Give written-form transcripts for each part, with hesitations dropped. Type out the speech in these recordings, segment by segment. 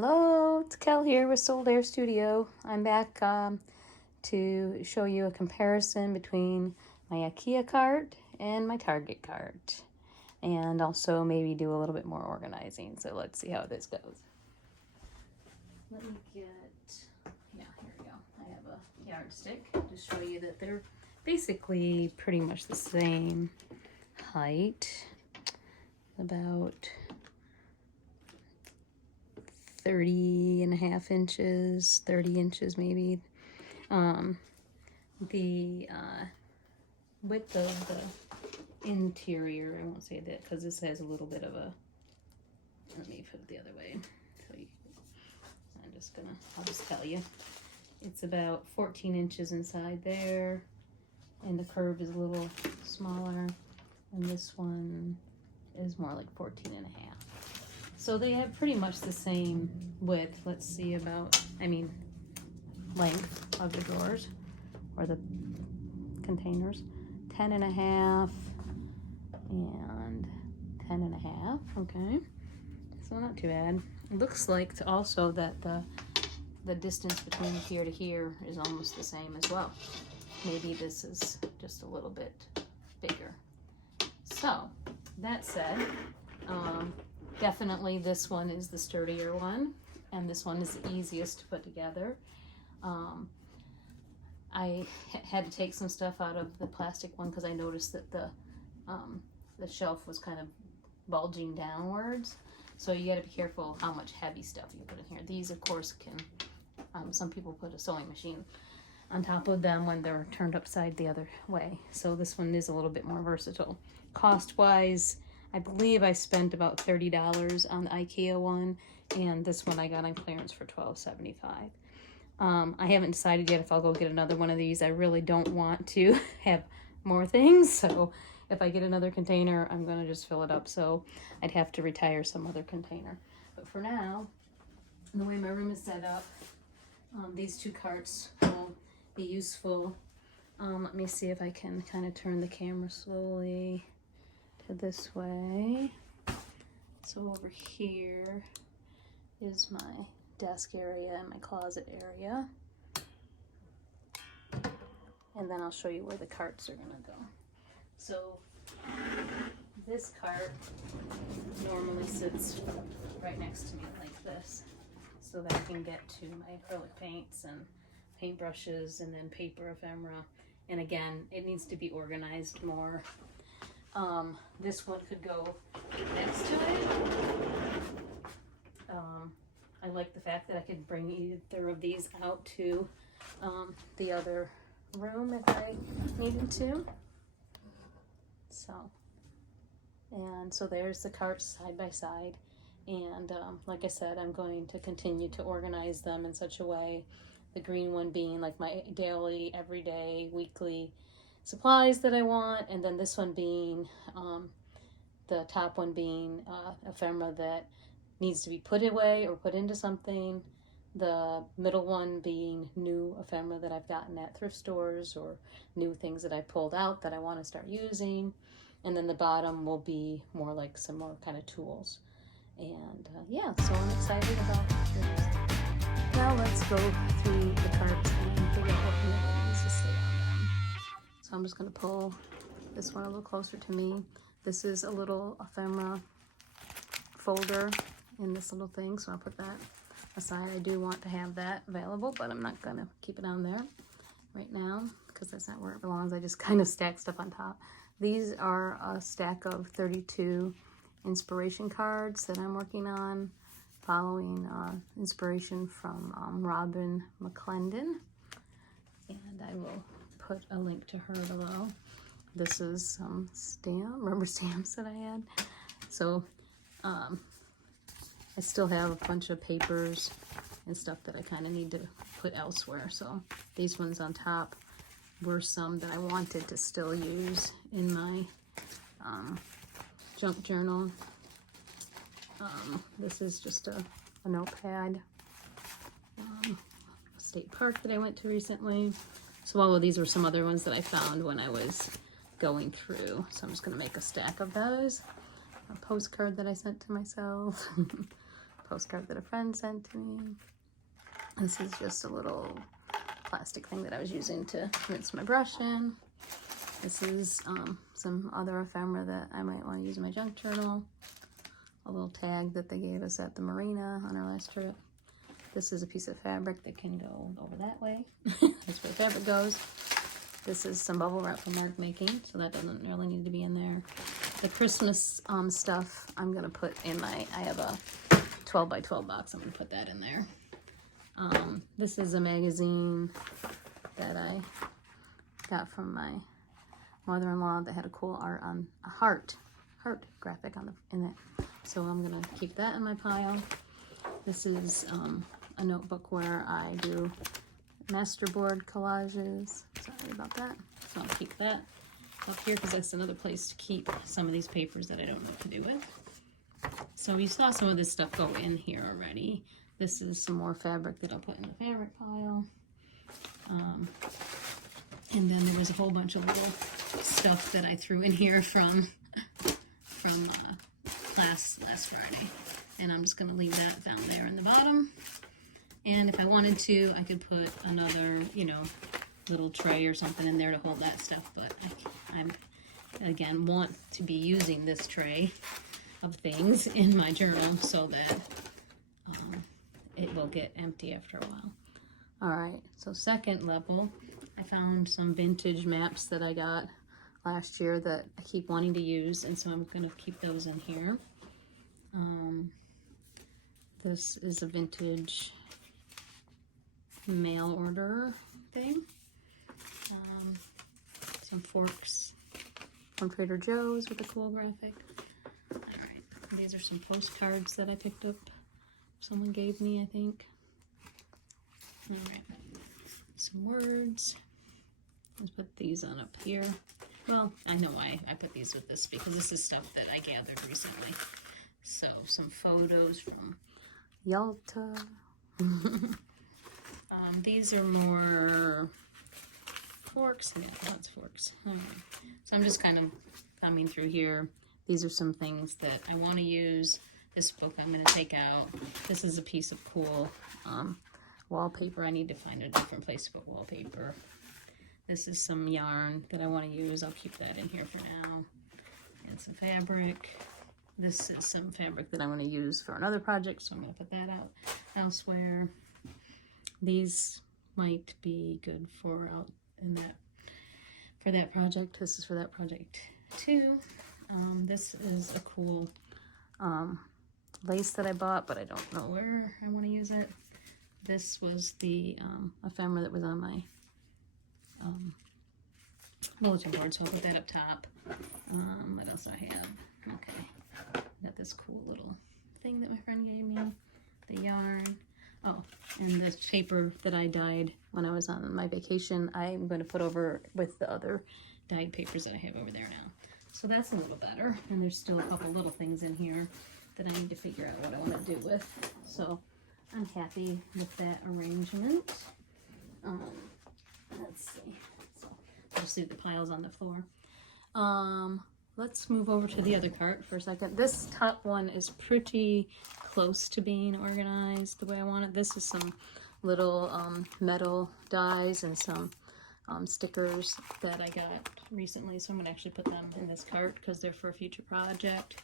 Hello, it's Kel here with Souldare Studio. I'm back to show you a comparison between my Ikea cart and my Target cart, and also maybe do a little bit more organizing. So let's see how this goes. Let me get, here we go. I have a yardstick to show you that they're basically pretty much the same height, about 30.5 inches, 30 inches maybe. The width of the interior, I won't say that because this has a little bit of a, let me put it the other way. So I'll just tell you. It's about 14 inches inside there, and the curve is a little smaller, and this one is more like 14.5. So they have pretty much the same width. Let's see length of the drawers or the containers. 10.5 and 10.5. Okay, so not too bad. It looks like also that the distance between here to here is almost the same as well. Maybe this is just a little bit bigger. So that said, definitely this one is the sturdier one, and this one is the easiest to put together. I had to take some stuff out of the plastic one because I noticed that the shelf was kind of bulging downwards. So you got to be careful how much heavy stuff you put in here. These, of course, can, some people put a sewing machine on top of them when they're turned upside the other way. So this one is a little bit more versatile. Cost-wise, I believe I spent about $30 on the Ikea one, and this one I got on clearance for $12.75. I haven't decided yet if I'll go get another one of these. I really don't want to have more things, so if I get another container, I'm going to just fill it up, so I'd have to retire some other container. But for now, the way my room is set up, these two carts will be useful. Let me see if I can kind of turn the camera slowly to this way. So over here is my desk area and my closet area. And then I'll show you where the carts are gonna go. So this cart normally sits right next to me like this, so that I can get to my acrylic paints and paintbrushes and then paper ephemera. And again, it needs to be organized more. This one could go next to it. I like the fact that I could bring either of these out to the other room if I needed to. So there's the carts side by side, and like I said, I'm going to continue to organize them in such a way, the green one being like my daily, everyday, weekly supplies that I want, and then this one being the top one being ephemera that needs to be put away or put into something, the middle one being new ephemera that I've gotten at thrift stores or new things that I pulled out that I want to start using, and then the bottom will be more like some more kind of tools. And yeah, so I'm excited about this. Now let's go through the carts and figure out what needs to stay on them. So I'm just going to pull this one a little closer to me. This is a little ephemera folder in this little thing, so I'll put that aside. I do want to have that available, but I'm not going to keep it on there right now because that's not where it belongs. I just kind of stack stuff on top. These are a stack of 32 inspiration cards that I'm working on, following inspiration from Robin McClendon, and I will put a link to her below. This is some rubber stamps that I had. So I still have a bunch of papers and stuff that I kind of need to put elsewhere. So these ones on top were some that I wanted to still use in my junk journal. This is just a notepad. A state park that I went to recently. So all of these were some other ones that I found when I was going through. So I'm just going to make a stack of those. A postcard that I sent to myself. postcard that a friend sent to me. This is just a little plastic thing that I was using to rinse my brush in. This is some other ephemera that I might want to use in my junk journal. A little tag that they gave us at the marina on our last trip. This is a piece of fabric that can go over that way. That's where the fabric goes. This is some bubble wrap from mark making, so that doesn't really need to be in there. The Christmas stuff I'm gonna put in I have a 12 by 12 box. I'm gonna put that in there. This is a magazine that I got from my mother-in-law that had a cool art on a heart graphic in it. So I'm gonna keep that in my pile. This is a notebook where I do masterboard collages. Sorry about that. So I'll keep that up here because that's another place to keep some of these papers that I don't know what to do with. So you saw some of this stuff go in here already. This is some more fabric that I'll put in the fabric pile. And then there was a whole bunch of little stuff that I threw in here from class last Friday. And I'm just going to leave that down there in the bottom. And if I wanted to, I could put another, little tray or something in there to hold that stuff. But I'm again, want to be using this tray of things in my journal so that it will get empty after a while. All right, so second level, I found some vintage maps that I got last year that I keep wanting to use, and so I'm going to keep those in here. This is a vintage mail order thing. Some forks from Trader Joe's with a cool graphic. All right, these are some postcards that I picked up. Someone gave me, I think. All right, some words. Let's put these on up here. Well, I know why I put these with this, because this is stuff that I gathered recently. So, some photos from Yalta. These are more forks. Yeah, lots of forks. So I'm just kind of coming through here. These are some things that I want to use. This book I'm going to take out. This is a piece of cool wallpaper. I need to find a different place to put wallpaper. This is some yarn that I want to use. I'll keep that in here for now. And some fabric. This is some fabric that I want to use for another project, so I'm going to put that out elsewhere. These might be good for out in that for that project. This is for that project too. This is a cool lace that I bought, but I don't know where I want to use it. This was the ephemera that was on my bulletin board, so I'll put that up top. What else do I have? Okay, got this cool little thing that my friend gave me, the yarn. Oh, and this paper that I dyed when I was on my vacation, I'm going to put over with the other dyed papers that I have over there now. So that's a little better, and there's still a couple little things in here that I need to figure out what I want to do with. So I'm happy with that arrangement. Let's see. So I'll just leave the piles on the floor. Let's move over to the other cart for a second. This top one is pretty close to being organized the way I want it. This is some little metal dies and some stickers that I got recently, so I'm gonna actually put them in this cart because they're for a future project.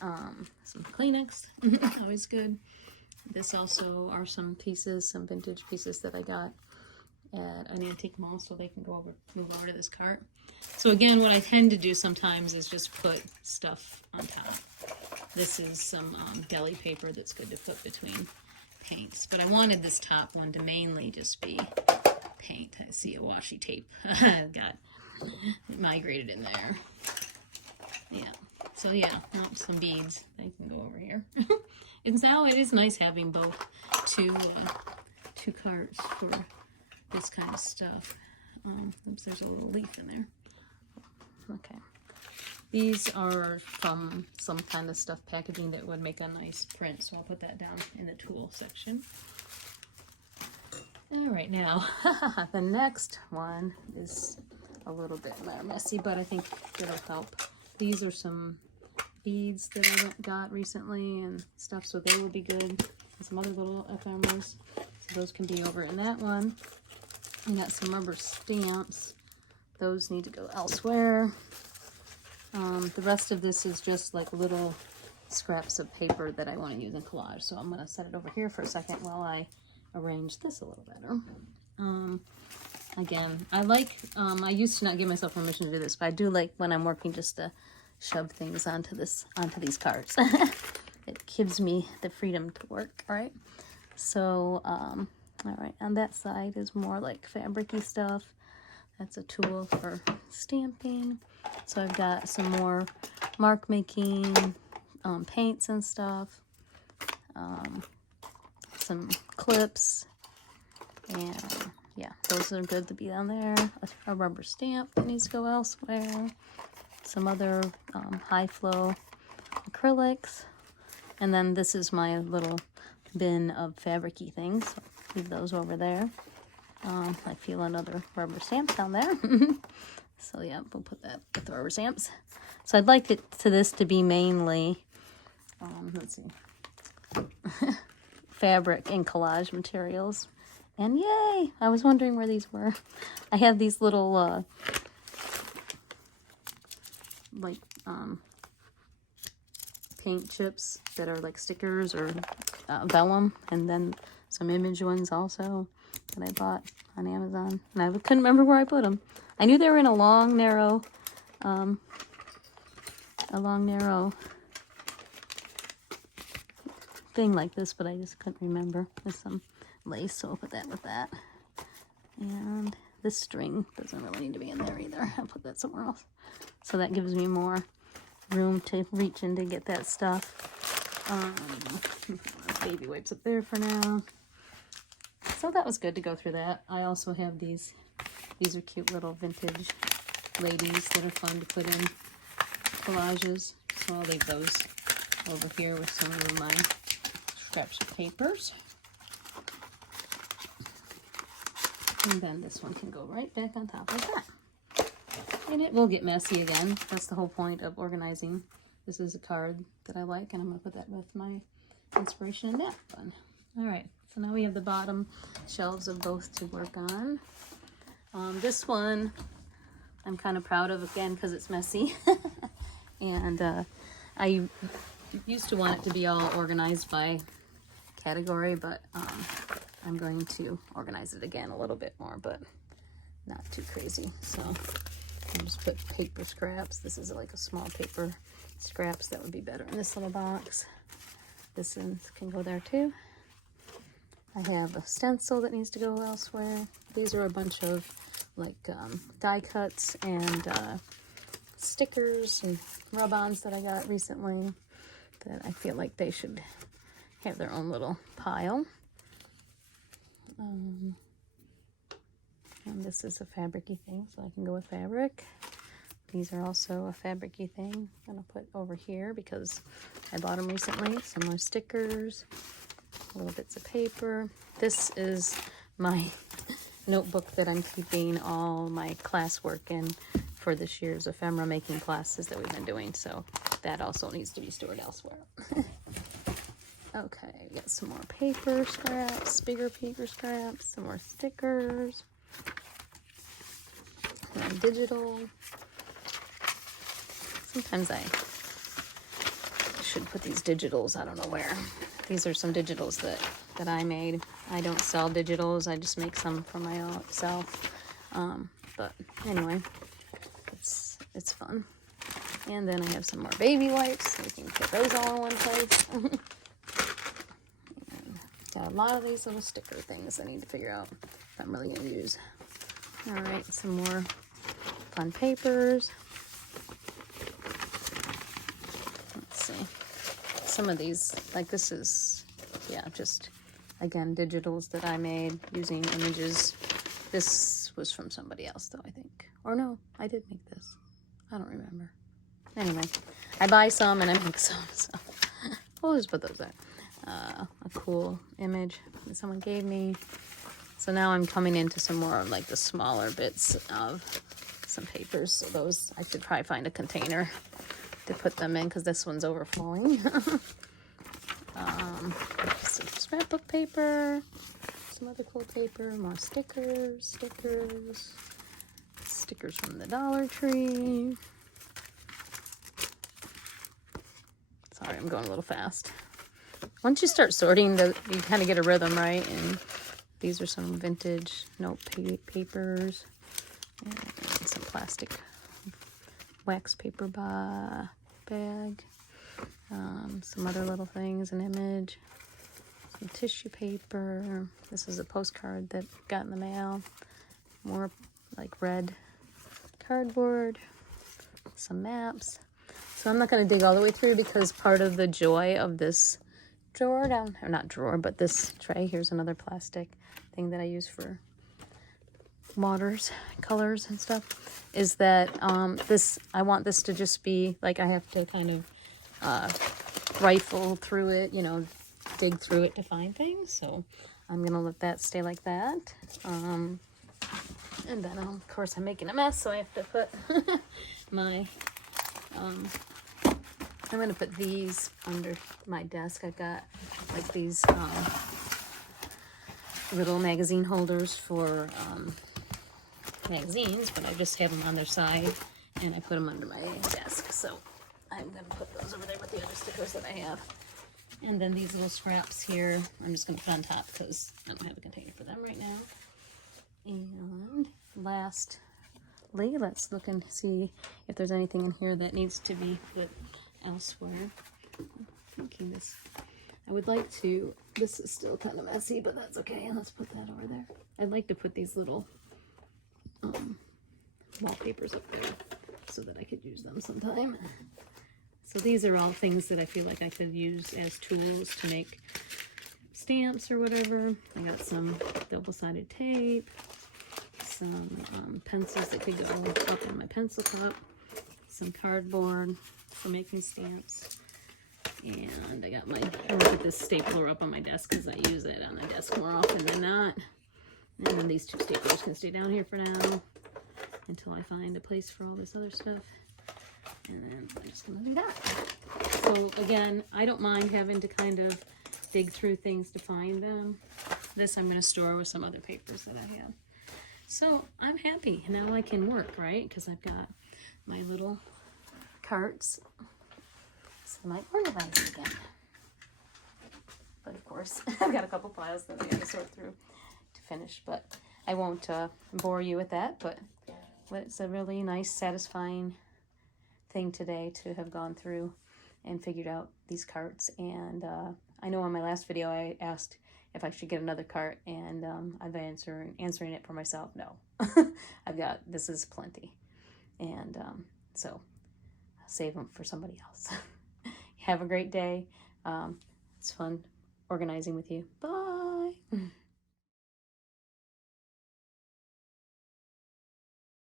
Some Kleenex, always good. This also are some pieces, some vintage pieces that I got at an antique mall, so they can move over to this cart. So again, what I tend to do sometimes is just put stuff on top. This is some deli paper that's good to put between paints, but I wanted this top one to mainly just be paint. I see a washi tape got migrated in there. Yeah, so yeah, some beads. They can go over here. It is nice having both two carts for this kind of stuff. Oops, there's a little leaf in there. Okay. These are from some kind of stuff packaging that would make a nice print, so I'll put that down in the tool section. All right, now, the next one is a little bit more messy, but I think it'll help. These are some beads that I got recently and stuff, so they will be good. And some other little ephemerals, so those can be over in that one. I got some rubber stamps. Those need to go elsewhere. The rest of this is just like little scraps of paper that I want to use in collage, so I'm going to set it over here for a second while I arrange this a little better. Again, I like, I used to not give myself permission to do this, but I do like when I'm working just to shove things onto these cards. It gives me the freedom to work. All right, so all right, on that side is more like fabric-y stuff. That's a tool for stamping. So I've got some more mark making paints and stuff, some clips, and yeah, those are good to be on there. A rubber stamp that needs to go elsewhere. Some other high flow acrylics. And then this is my little bin of fabric-y things. So leave those over there. I feel another rubber stamp down there. So yeah, we'll put that with the rubber stamps. So I'd like this to be mainly, let's see, fabric and collage materials. And yay! I was wondering where these were. I have these little, like, paint chips that are like stickers or vellum, and then some image ones also that I bought on Amazon. And I couldn't remember where I put them. I knew they were in a long, narrow thing like this, but I just couldn't remember. There's some lace, so I'll put that with that. And this string doesn't really need to be in there either. I'll put that somewhere else. So that gives me more room to reach in to get that stuff. Baby wipes up there for now. So that was good to go through that. I also have these. These are cute little vintage ladies that are fun to put in collages. So I'll leave those over here with some of my scraps of papers. And then this one can go right back on top like that. And it will get messy again. That's the whole point of organizing. This is a card that I like, and I'm going to put that with my inspiration and nap one. All right, so now we have the bottom shelves of both to work on. This one I'm kind of proud of, again, because it's messy. And I used to want it to be all organized by category, but I'm going to organize it again a little bit more, but not too crazy. So I'll just put paper scraps. This is like a small paper scraps that would be better in this little box. This one can go there too. I have a stencil that needs to go elsewhere. These are a bunch of like die cuts and stickers and rub-ons that I got recently that I feel like they should have their own little pile. And this is a fabric-y thing, so I can go with fabric. These are also a fabric-y thing I'm gonna put over here because I bought them recently. Some more stickers, little bits of paper. This is my notebook that I'm keeping all my classwork in for this year's ephemera making classes that we've been doing, so that also needs to be stored elsewhere. Okay, we got some more paper scraps, bigger paper scraps, some more stickers, and digital. Sometimes I should put these digitals, I don't know where. These are some digitals that I made. I don't sell digitals, I just make some for myself. But anyway, it's fun. And then I have some more baby wipes, so we can put those all in one place. Got a lot of these little sticker things I need to figure out if I'm really going to use. All right, some more fun papers. Let's see. Some of these, like this is, yeah, just, again, digitals that I made using images. This was from somebody else, though, I think. Or no, I did make this. I don't remember. Anyway, I buy some and I make some, so we'll just put those there. A cool image that someone gave me. So now I'm coming into some more of like the smaller bits of some papers. So those, I should probably find a container to put them in because this one's overflowing. Some scrapbook paper, some other cool paper, more stickers from the Dollar Tree. Sorry, I'm going a little fast. Once you start sorting, you kind of get a rhythm, right? And these are some vintage note papers and some plastic wax paper bag. Some other little things, an image, some tissue paper. This is a postcard that got in the mail. More like red cardboard, some maps. So I'm not going to dig all the way through because part of the joy of this drawer down, or not drawer, but this tray, here's another plastic thing that I use for waters, colors and stuff, is that I want this to just be like, I have to kind of rifle through it, you know, dig through it to find things. So I'm gonna let that stay like that. And then of course I'm making a mess, so I have to put my I'm gonna put these under my desk. I've got like these little magazine holders for magazines, but I just have them on their side and I put them under my desk. So I'm gonna put those over there with the other stickers that I have. And then these little scraps here, I'm just gonna put on top because I don't have a container for them right now. And lastly, let's look and see if there's anything in here that needs to be put elsewhere. I'm thinking this, I would like to, this is still kind of messy, but that's okay. Let's put that over there. I'd like to put these little wallpapers up there so that I could use them sometime. So these are all things that I feel like I could use as tools to make stamps or whatever. I got some double-sided tape, some pencils that could go up on my pencil cup, some cardboard for making stamps, and I got I'm gonna put this stapler up on my desk because I use it on my desk more often than not. And then these two staplers can stay down here for now until I find a place for all this other stuff. And then I'm just gonna do that. So again, I don't mind having to kind of dig through things to find them. This I'm gonna store with some other papers that I have. So I'm happy. Now I can work, right? Because I've got my little carts. So I might organize again. But of course, I've got a couple piles that I gotta sort through to finish. But I won't bore you with that. But it's a really nice, satisfying thing today to have gone through and figured out these carts. And I know on my last video I asked if I should get another cart, and I've answering it for myself. No, this is plenty, and so I'll save them for somebody else. Have a great day. It's fun organizing with you. Bye.